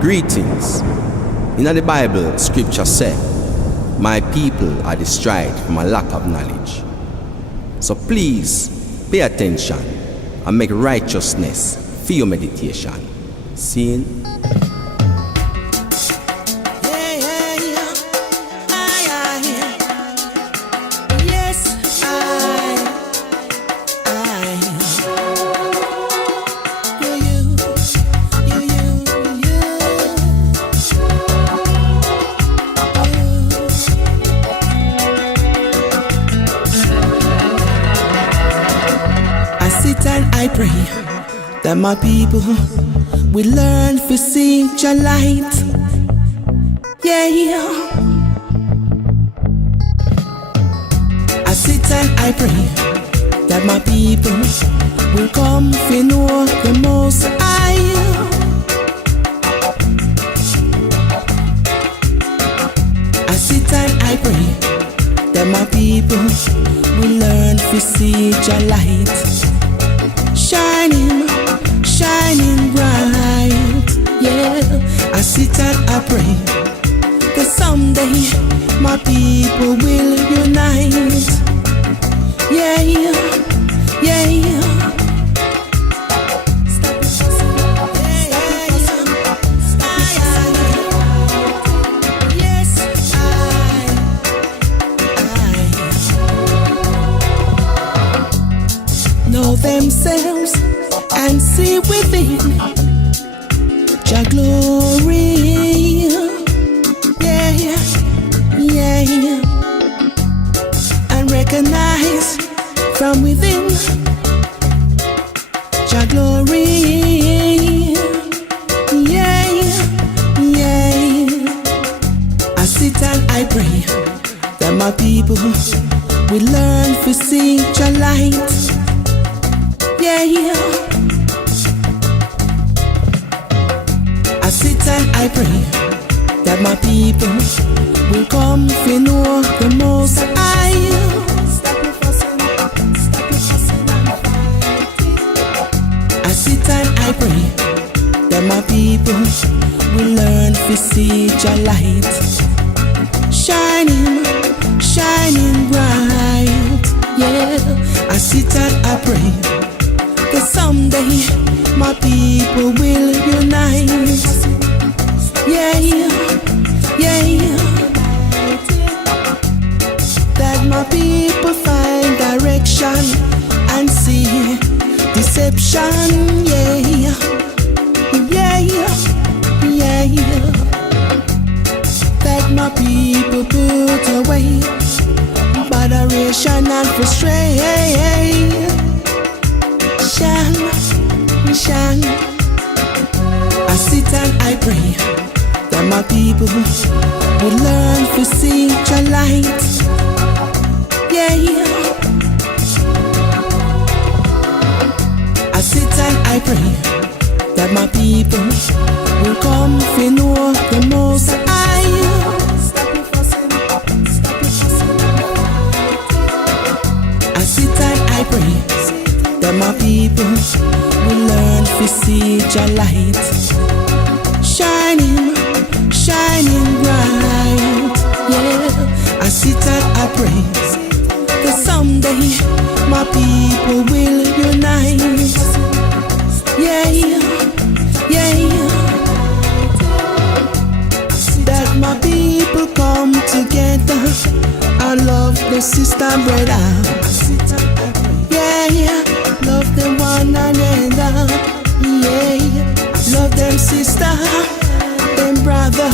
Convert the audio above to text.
Greetings. In the Bible, scripture said, my people are destroyed from a lack of knowledge. So please pay attention and make righteousness for your meditation. Seeing? I pray that my people will learn to see your light. Yeah. I sit and I pray that my people will come to know the Most High. I sit and I pray that my people will learn to see your light. Shining bright, yeah. I sit and I pray that someday my people will unite, yeah. Know themselves and see within your glory, yeah. And recognize from within your glory, yeah. I sit and I pray that my people will learn to see your light. Yeah. I sit and I pray that my people will come to know the Most High. I sit and I pray that my people will learn to see your light. Shining bright, yeah. I sit and I pray that someday my people will unite, yeah. That my people find direction and see deception, yeah. That my people put away botheration and frustration. I sit and I pray that my people will learn to see your light, yeah. I sit and I pray that my people will come to know the Most High. I sit and I pray that my people will learn to see your light. Shining bright, yeah. I sit and I pray that someday my people will unite, yeah. That my people come together and love the sister and brother, yeah. Love them one another, yeah. Love them sister, them brother.